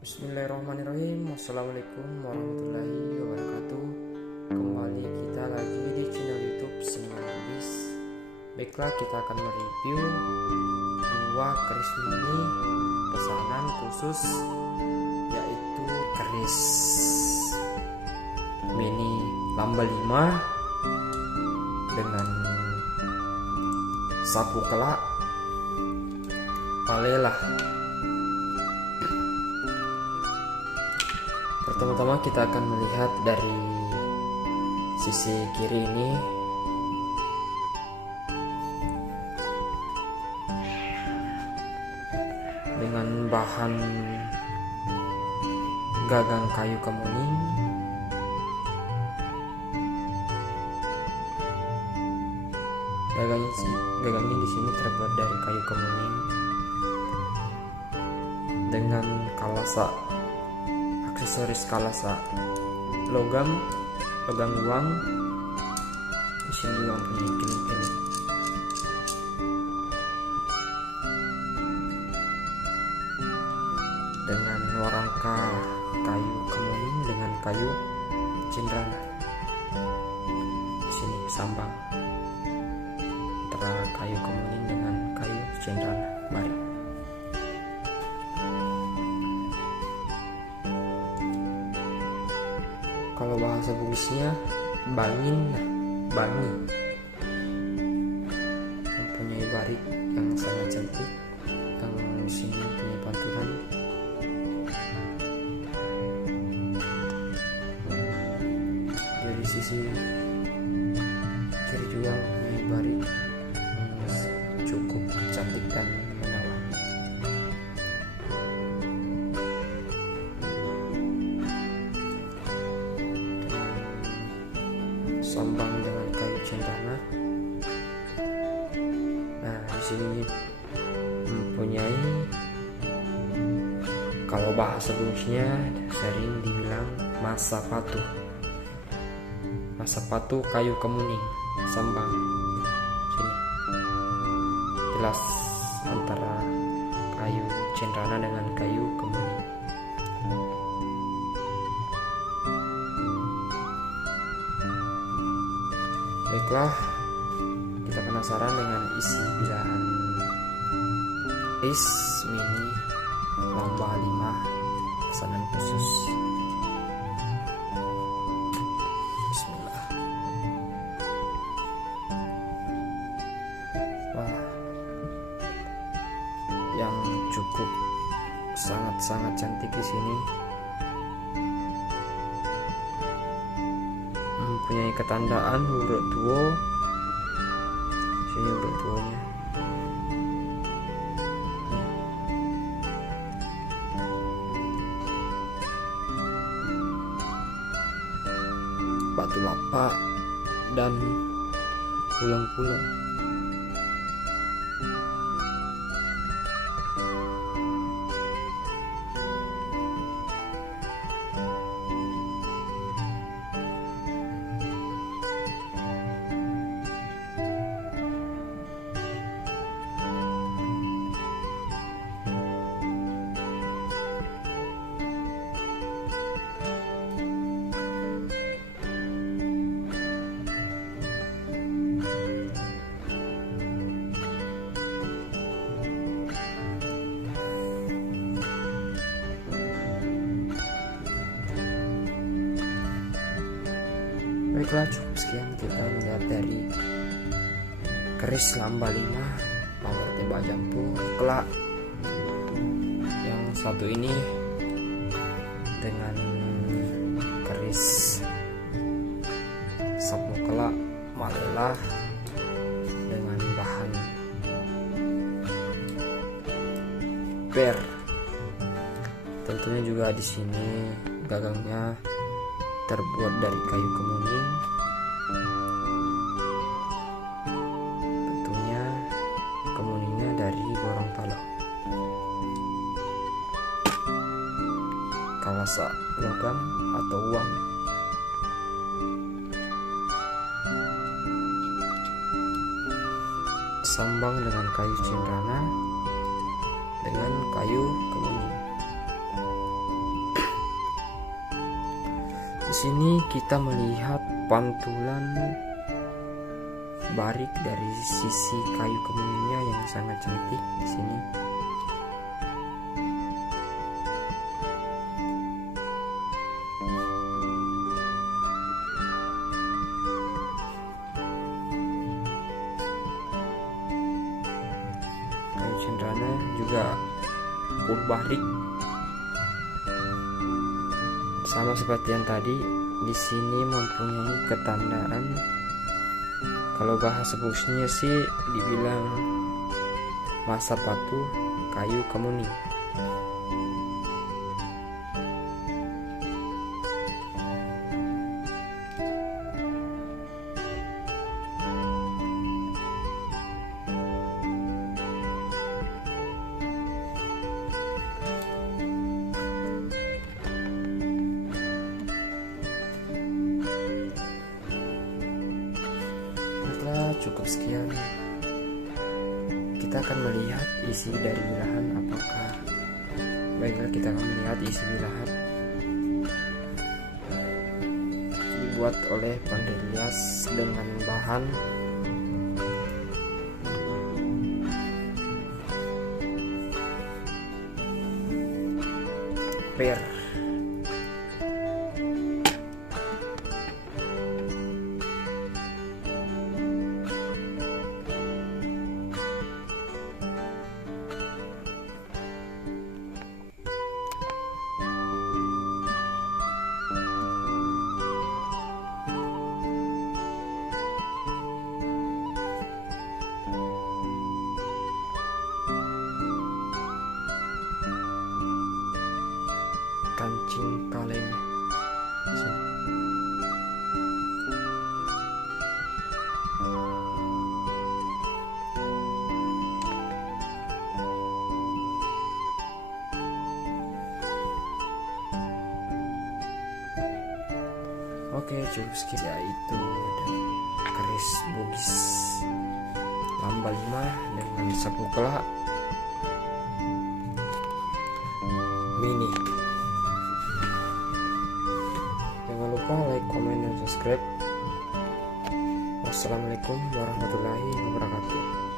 Bismillahirrahmanirrahim. Assalamualaikum warahmatullahi wabarakatuh. Kembali kita lagi di channel YouTube Simanggis. Baiklah, kita akan mereview dua keris mini pesanan khusus, yaitu keris mini lamba 5 dengan sapu kelak Palela. Pertama-tama kita akan melihat dari sisi kiri ini. Dengan bahan gagang kayu kemuning. Gagangnya di sini terbuat dari kayu kemuning dengan kalasa, aksesoris kalasa logam uang. Di sini juga mempunyai kelingking dengan warangka kayu kemuning dengan kayu cendana. Di sini sambang antara kayu kemuning dengan kayu cendana. Mari. Kalau bahasa Bugisnya bangi, mempunyai barik yang sangat cantik, yang di sini mempunyai pantulan. Dari sisi kiri juga mempunyai barik yang cukup cantik dan menawan. Sambang dengan kayu cendana. Nah, di sini mempunyai, kalau bahasa Bugisnya sering dibilang masa patu kayu kemuning sambang. Sini jelas antara kayu cendana dengan kayu kemuning. Baiklah, kita penasaran dengan isi bilahan keris mini lamba 5 pesanan khusus. Bismillah. Wah, yang cukup sangat cantik di sini. Mempunyai ketandaan huruf duo. Sini huruf duonya. Batu lapak dan pulang-pulang. Baiklah, cukup sekian kita melihat dari keris lamba 5 Pawar Teba Jampu kelak. Yang satu ini dengan keris sapu kelak Malela dengan bahan per. Tentunya juga di sini gagangnya terbuat dari kayu kemuning. Tentunya kemuningnya dari Gorontalo. Kalasa logam atau uang. Sambang dengan kayu cendana dengan kayu kemuning. Di sini kita melihat pantulan barik dari sisi kayu kemuninya yang sangat cantik di sini. Kayu cendrana juga full barik. Sama seperti yang tadi, di sini mempunyai ketandaan. Kalau bahasa busnya sih dibilang masa patuh kayu kemuning. Cukup sekian, kita akan melihat isi dari wilahan. Baiklah, kita akan melihat isi wilahan dibuat oleh Pandelias dengan bahan per. Kancing kaleng. Oke, cukup sekian, yaitu keris bugis lamba 5 dengan sapu kelak mini. Jangan lupa like, komen, dan subscribe. Wassalamualaikum warahmatullahi wabarakatuh.